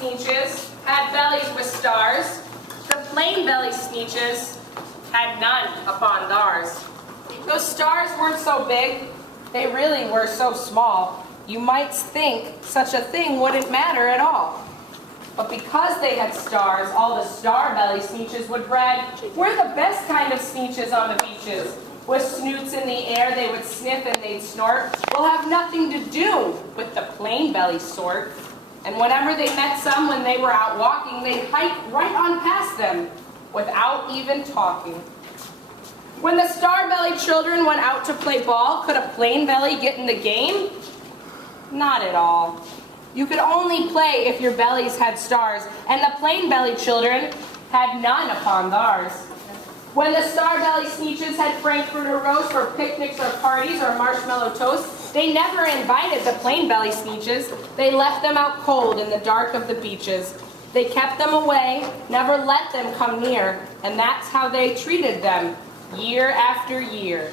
Sneetches had bellies with stars. The plain belly Sneetches had none upon theirs. Those stars weren't so big, they really were so small, you might think such a thing wouldn't matter at all. But because they had stars, all the star belly Sneetches would brag, we're the best kind of Sneetches on the beaches. With snoots in the air, they would sniff and they'd snort. We'll have nothing to do with the plain belly sort. And whenever they met some when they were out walking, they'd hike right on past them without even talking. When the star-bellied children went out to play ball, could a plain belly get in the game? Not at all. You could only play if your bellies had stars, and the plain-bellied children had none upon theirs. When the star-bellied Sneetches had Frankfurter roast or picnics or parties or marshmallow toast, they never invited the plain-bellied Sneetches. They left them out cold in the dark of the beaches. They kept them away, never let them come near, and that's how they treated them year after year.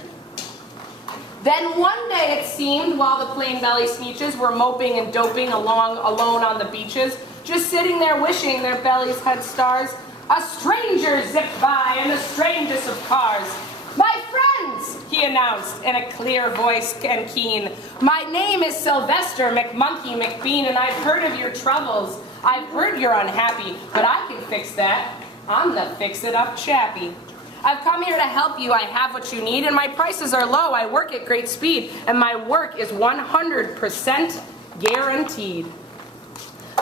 Then one day it seemed, while the plain-bellied Sneetches were moping and doping along alone on the beaches, just sitting there wishing their bellies had stars, a stranger zipped by in the strangest of cars. "My friends," he announced in a clear voice and keen, "my name is Sylvester McMonkey McBean, and I've heard of your troubles. I've heard you're unhappy, but I can fix that. I'm the fix-it-up chappy. I've come here to help you. I have what you need, and my prices are low. I work at great speed, and my work is 100% guaranteed."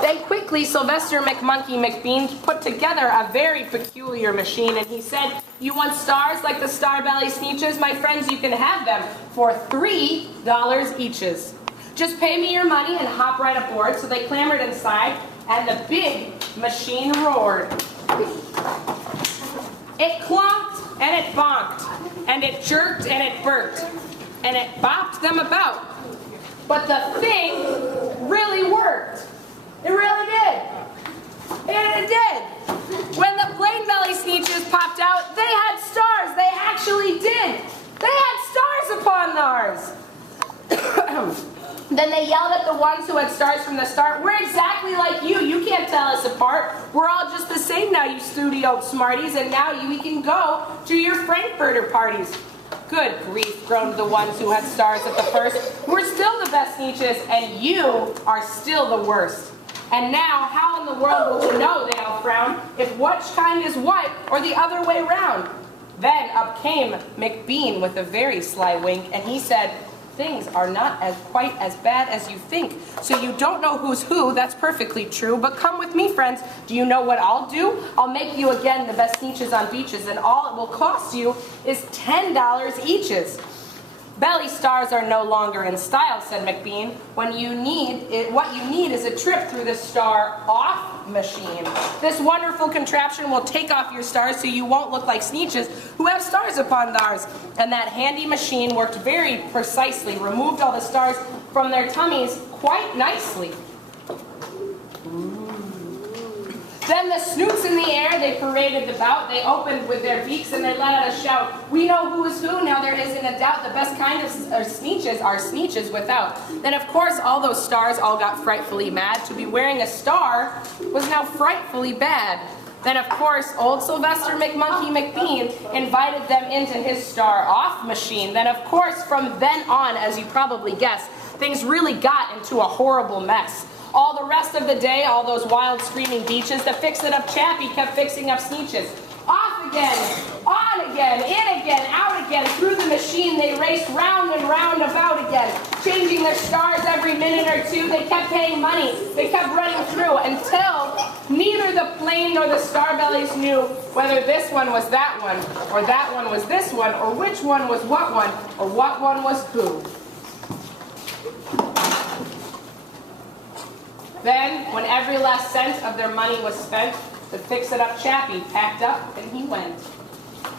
Then quickly, Sylvester McMonkey McBean put together a very peculiar machine, and he said, "You want stars like the star-belly Sneetches? My friends, you can have them for $3 eaches. Just pay me your money and hop right aboard." So they clambered inside, and the big machine roared. It clonked, and it bonked, and it jerked, and it burped, and it bopped them about. But the thing really worked. It really did. And it did. When the plain-belly Sneetches popped out, they had stars. They actually did. They had stars upon theirs. Then they yelled at the ones who had stars from the start, "We're exactly like you. You can't tell us apart. We're all just the same now, you studio smarties, and now we can go to your Frankfurter parties." "Good grief," groaned the ones who had stars at the first. "We're still the best Sneetches, and you are still the worst. And now, how in the world will we know," they all frowned, "if which kind is what, or the other way round?" Then up came McBean with a very sly wink, and he said, "Things are not quite as bad as you think. So you don't know who's who, that's perfectly true. But come with me, friends. Do you know what I'll do? I'll make you again the best Sneetches on beaches, and all it will cost you is $10 eaches." "Belly stars are no longer in style," said McBean. What you need is a trip through the star-off machine. This wonderful contraption will take off your stars so you won't look like Sneetches who have stars upon theirs." And that handy machine worked very precisely, removed all the stars from their tummies quite nicely. Then the snoots in the air, they paraded about, they opened with their beaks and they let out a shout, "We know who is who, now there isn't a doubt, the best kind of Sneetches are Sneetches without." Then of course all those stars all got frightfully mad. To be wearing a star was now frightfully bad. Then of course old Sylvester McMonkey McBean invited them into his star-off machine. Then of course from then on, as you probably guessed, things really got into a horrible mess. All the rest of the day, all those wild screaming beaches, the fix-it-up chappy kept fixing up Sneetches. Off again, on again, in again, out again, through the machine they raced round and round about again, changing their stars every minute or two. They kept paying money, they kept running through, until neither the plain nor the star-bellies knew whether this one was that one, or that one was this one, or which one was what one, or what one was who. Then, when every last cent of their money was spent, the fix-it-up chappy packed up and he went.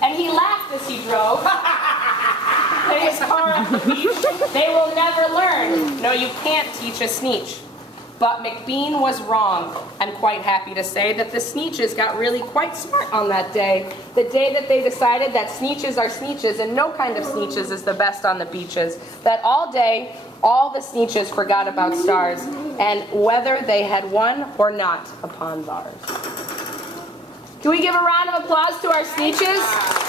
And he laughed as he drove in his car on the beach. They will never learn. No, you can't teach a Sneetch. But McBean was wrong. I'm quite happy to say that the Sneetches got really quite smart on that day. The day that they decided that Sneetches are Sneetches and no kind of Sneetches is the best on the beaches. That all day, all the Sneetches forgot about stars and whether they had won or not upon bars. Can we give a round of applause to our Sneetches?